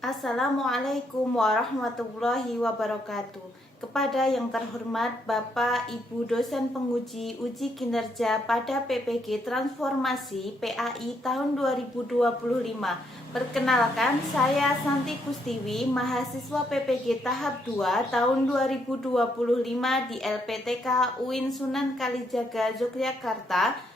Assalamualaikum warahmatullahi wabarakatuh. Kepada yang terhormat Bapak Ibu dosen penguji uji kinerja pada PPG Transformasi PAI tahun 2025. Perkenalkan, saya Santi Kustiwi, mahasiswa PPG tahap 2 tahun 2025 di LPTK UIN Sunan Kalijaga Yogyakarta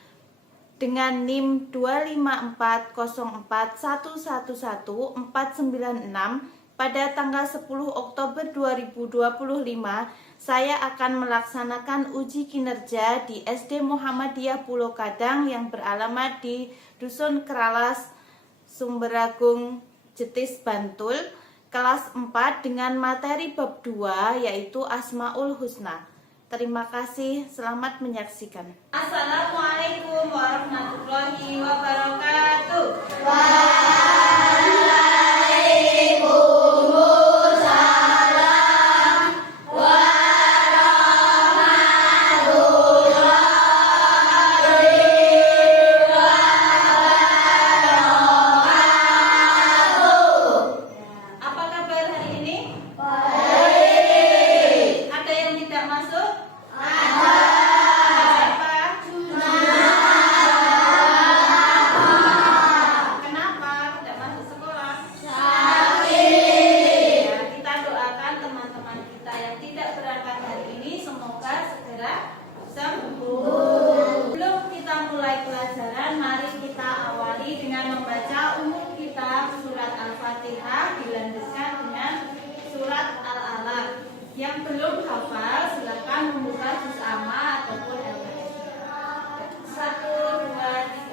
dengan NIM 25404111496. Pada tanggal 10 Oktober 2025, saya akan melaksanakan uji kinerja di SD Muhammadiyah Pulau Kadang yang beralamat di Dusun Keralas, Sumberagung, Jetis, Bantul, kelas 4 dengan materi bab 2 yaitu Asmaul Husna. Terima kasih, selamat menyaksikan. Assalamualaikum warahmatullahi wabarakatuh. Sebelum kita mulai pelajaran, mari kita awali dengan membaca umum kitab surat Al-Fatihah dilanjutkan dengan surat Al-Alaq. Yang belum hafal silakan membuka juz amma ataupun Al-Fatihah. 1, 2, 3.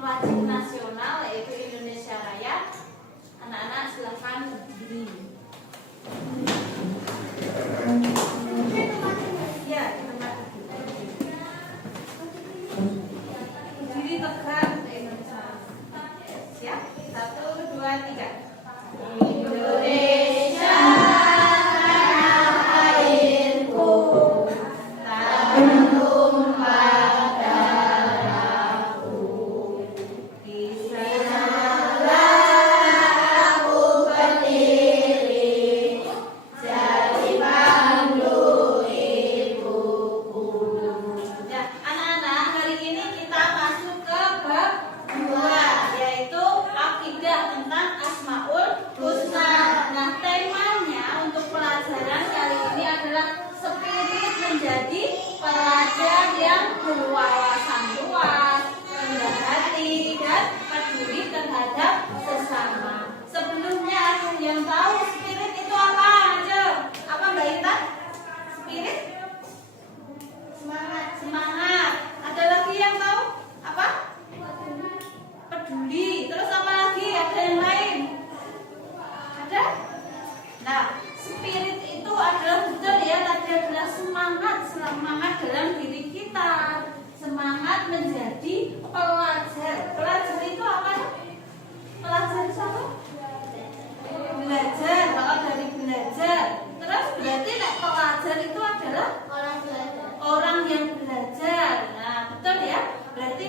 wajib nasional yaitu Indonesia Raya. Anak-anak silakan berdiri. Ya, di tempat berdiri tegak untuk Indonesia. Siap? 1, 2, 3. Indonesia tanah airku, tanah tumpah darahku. Di sanalah aku berdiri, jadi pandu ibuku. Ya, anak-anak, hari ini kita masuk ke bab 2, yaitu akidah tentang Asmaul Husna. Nah, temanya untuk pelajaran kali ini adalah spirit menjadi pelajar yang berwawasan luas, rendah hati, dalam diri kita. Semangat menjadi pelajar. Pelajar itu apa? Pelajar itu apa? Belajar. Kalau dari belajar, terus berarti pelajar itu adalah orang yang belajar. Nah, betul ya? Berarti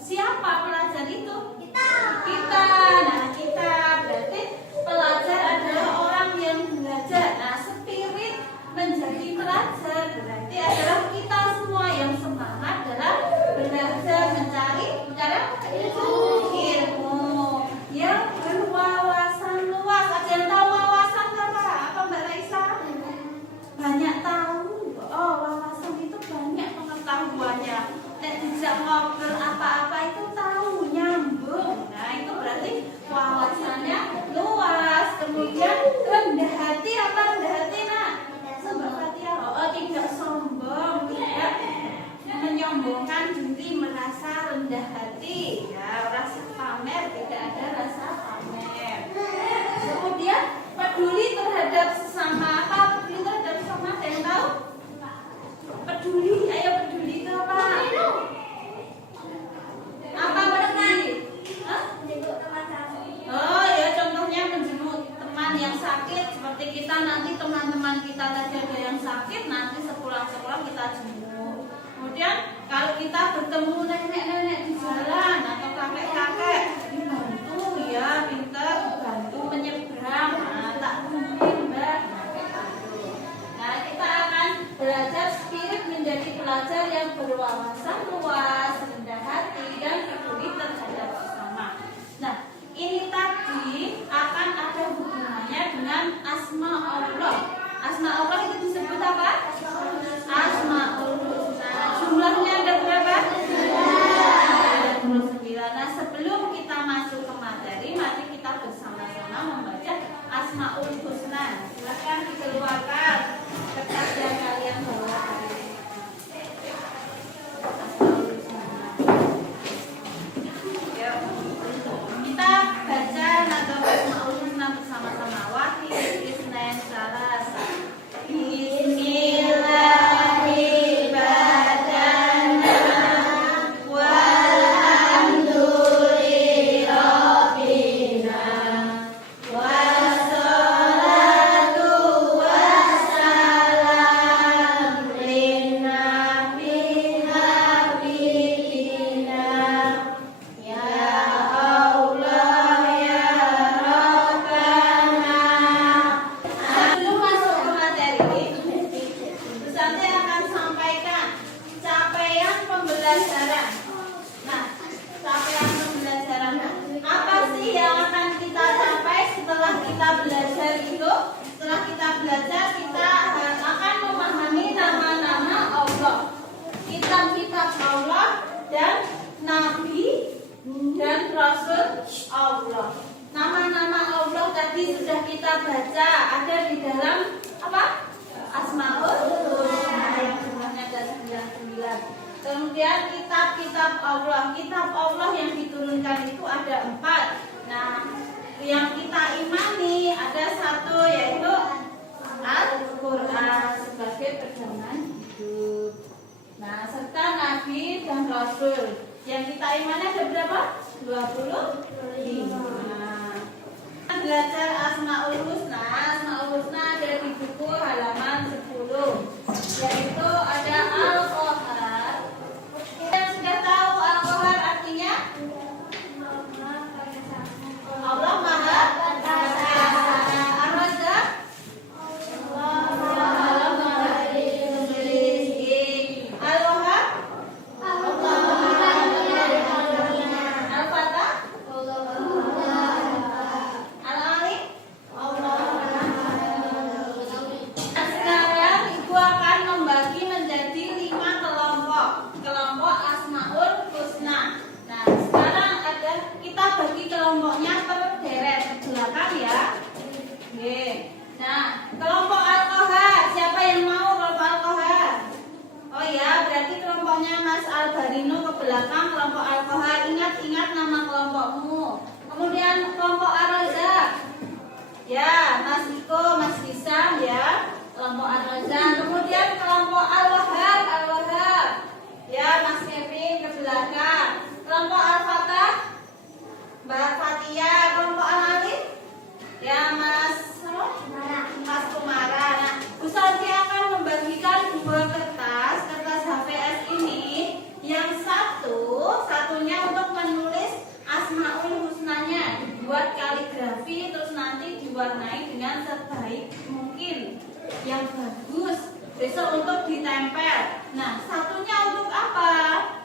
siapa pelajar itu? Kita. Nah, kita berarti pelajar adalah orang yang belajar. Nah, spirit menjadi pelajar berarti adalah kita semua yang semangat dalam belajar mencari ilmu yang berwawasan luas. Ada yang tahu wawasan nggak, Pak? Apa Mbak Raisa? Banyak tahu. Oh, wawasan itu banyak pengetahuannya. Nek dijak ngobrol apa-apa itu tahu, nyambung. Nah, itu berarti wawasannya luas. Kemudian rendah hati. Apa rendah hati, Nak? Rendah hati apa? Oh, tidak sombong, tidak menyombongkan diri, merasa rendah hati. Ya, rasa pamer, tidak ada rasa pamer. Kemudian peduli terhadap sesama. Apa peduli terhadap sesama? Ada yang tahu? Peduli, ayo peduli itu apa? Apa peduli? Hah? Oh ya, contohnya menjenguk teman yang sakit. Seperti kita nanti teman-teman kita tadi ada yang sakit, nanti sepulang sekolah kita jenguk. Kemudian kalau kita bertemu nenek-nenek di jalan atau kakek-kakek, dibantu ya, pintar dibantu menyeberang. Nah, tak mungkin Mbak. Nah, kita akan belajar spirit menjadi pelajar yang berwawasan luas, rendah hati, dan peduli terhadap sesama. Nah, ini tadi akan ada hubungannya dengan asma Allah. Asma Allah itu disebut apa? Asmaul Husna. Jumlahnya ada berapa? 29. Nah, sebelum kita masuk ke materi, mari kita bersama-sama membaca Asmaul Husna. Silakan dikeluarkan kertas yang kalian bawa. Asmaul Husna. Yuk. Kita baca nada Asmaul Husna bersama-sama. Wahid, Isnain, Salasa. Sudah kita baca, ada di dalam apa? Asmaul Husna yang jumlahnya ada 99. Kemudian kitab-kitab Allah. Kitab Allah yang diturunkan itu ada 4. Nah, yang kita imani ada 1, yaitu Al-Quran sebagai pedoman hidup. Nah, serta Nabi dan Rasul. Yang kita imani ada berapa? 25. Belajar Asmaul Husna. Asmaul Husna ada di buku halaman 10, yaitu ada Al-Qahar. Yang sudah tahu Al-Qahar artinya? Allah Maha Kuasa. Ar-Razzaq? Allah Maha Rizki. Al-Wahhab? Al-Fatah? Kelompoknya terderet ke belakang ya. Oke. Nah, kelompok Al-Qahar, siapa yang mau kelompok Al-Qahar? Oh ya, berarti kelompoknya Mas Albarino ke belakang, kelompok Al-Qahar. Ingat-ingat nama kelompokmu. Kemudian kelompok Ar-Razzaq. Ya, Mas Iko, Mas Hisam ya, kelompok Ar-Razzaq. Kemudian kelompok Al-Wahhab, ditempel. Nah, satunya untuk apa?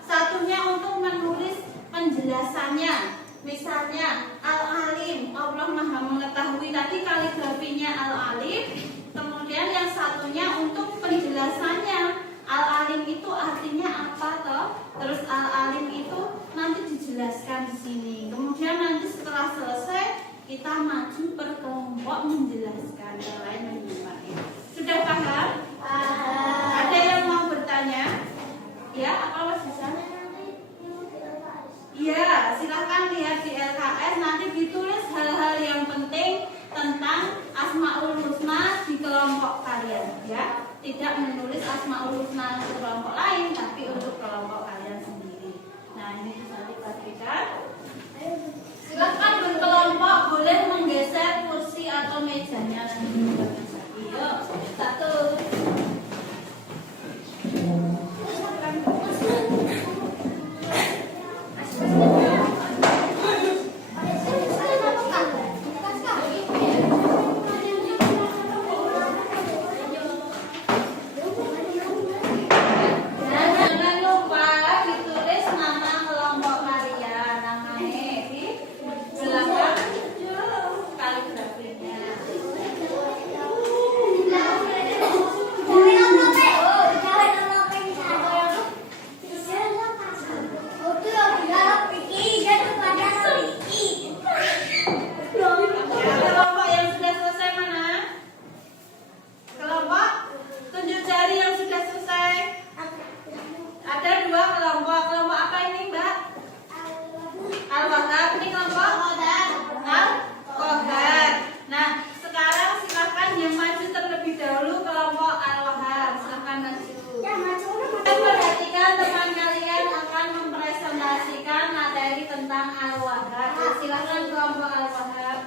Satunya untuk menulis penjelasannya. Misalnya Al-Alim, Allah Maha Mengetahui, tadi kaligrafinya Al-Alim. Kemudian yang satunya untuk penjelasannya. Al-Alim itu artinya apa toh? Terus Al-Alim itu nanti dijelaskan di sini. Kemudian nanti setelah selesai kita maju per kelompok menjelaskan yang lain menyimaknya. Sudah paham? Ada yang mau bertanya? Ya, apa Mas Hasan? Iya, silahkan lihat di LKS, nanti ditulis hal-hal yang penting tentang Asmaul Husna di kelompok kalian, ya. Tidak menulis Asmaul Husna untuk kelompok lain, tapi untuk kelompok kalian sendiri. Nah, ini bisa diperhatikan. Silahkan berkelompok, boleh menggeser kursi atau mejanya nanti. Yuk, satu. Silakan kelompok Al-Wahhab.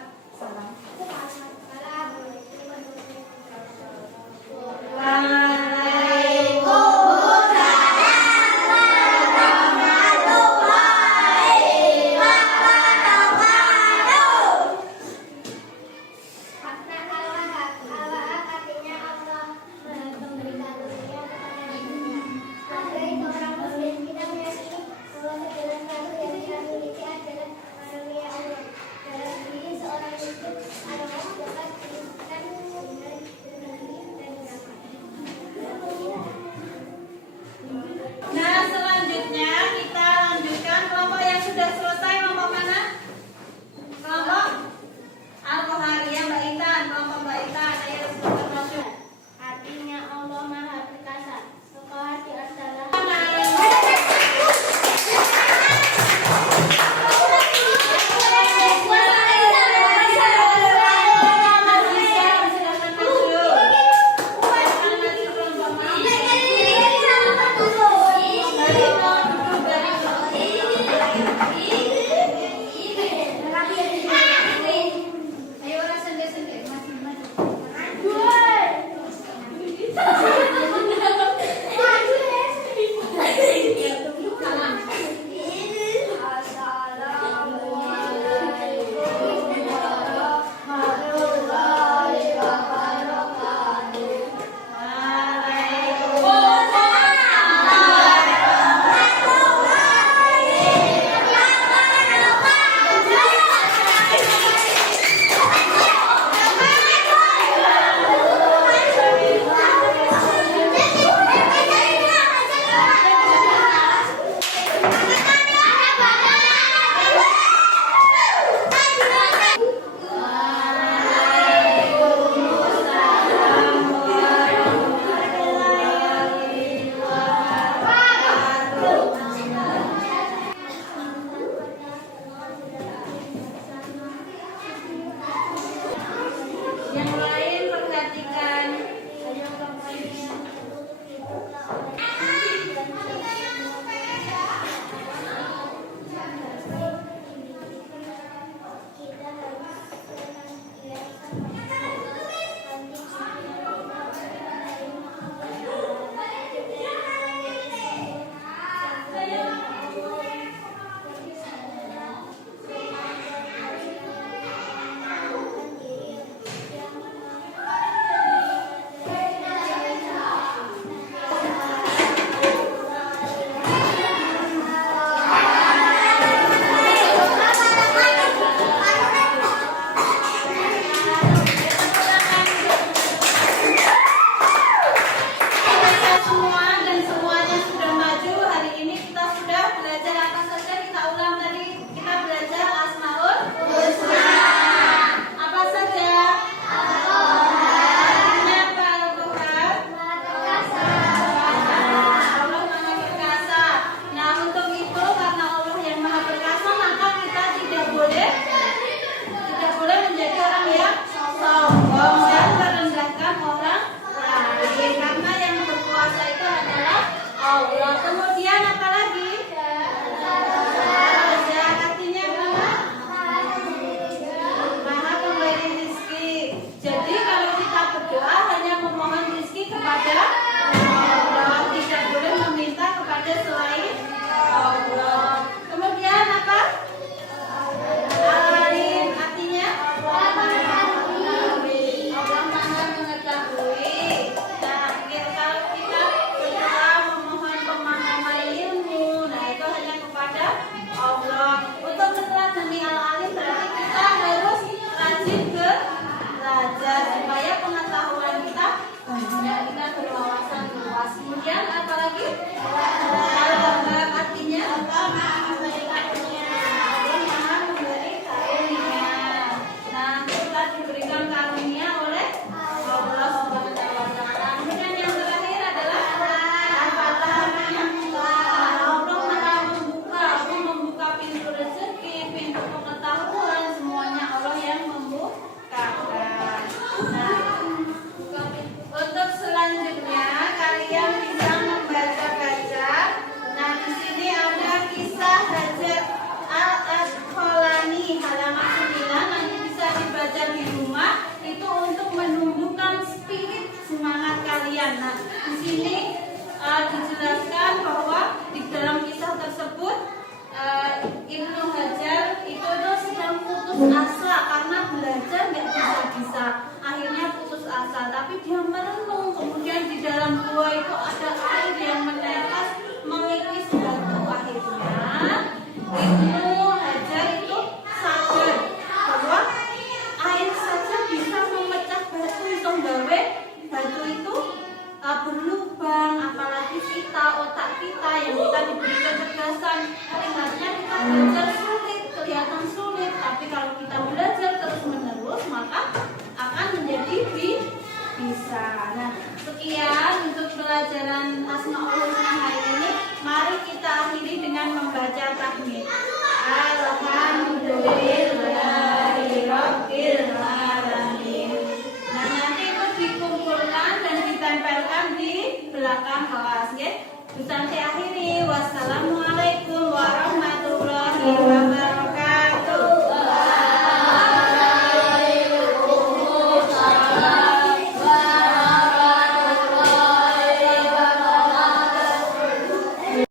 Kemudian apa lagi? Raja artinya apa? Maha pemberi rezeki. Jadi kalau kita berdoa hanya memohon rezeki kepada Allah, tidak boleh meminta kepada selain Allah. Kemudian apa? Alim artinya Allah maha mengetahui. Nah, kalau kita berdoa memohon pemahaman ilmu, nah itu hanya kepada Allah. Untuk meneladani al-alim berarti kita harus rajin belajar supaya pengetahuan kita banyak, kita berwawasan luas. Kemudian apa lagi? Al-wahhab artinya Allah maha memberi karunia. Nah, kita diberikan karunia oleh Allah Subhanahu wa taala. Kemudian yang terakhir adalah al-fatah artinya Allah maha membuka pintu rezeki, pintu pengetahuan, semuanya Allah yang membukakan. Nah, untuk selanjutnya kalian bisa membaca-baca. Nah, di sini ada kisah Hajar al-Asqalani halaman 9, nanti bisa dibaca di rumah. Itu untuk menumbuhkan spirit semangat kalian. Nah, di sini dijelaskan bahwa di dalam kisah tersebut Ibnu Hajar itu tuh sedang putus asa karena belajar nggak bisa-bisa. Akhirnya putus asa, tapi dia merenung. Kemudian di dalam gua itu ada air yang menetes mengikis batu. Akhirnya Ibnu Hajar itu sadar bahwa air saja bisa memecah batu. Itu gawe batu itu berlubang, apalagi kita, otak kita yang kita diberi kecerdasan. Kelihatannya kita belajar sulit, kelihatan sulit, tapi kalau kita belajar terus menerus maka akan menjadi bisa. Nah, sekian untuk pelajaran Asmaul Husna hari ini. Mari kita akhiri dengan membaca tahmid. Alhamdulillahirabbil alamin. Nah, nanti itu dikumpulkan dan ditempelkan di belakang kelas, ya. Sampai akhiri. Wassalamualaikum warahmatullahi wabarakatuh.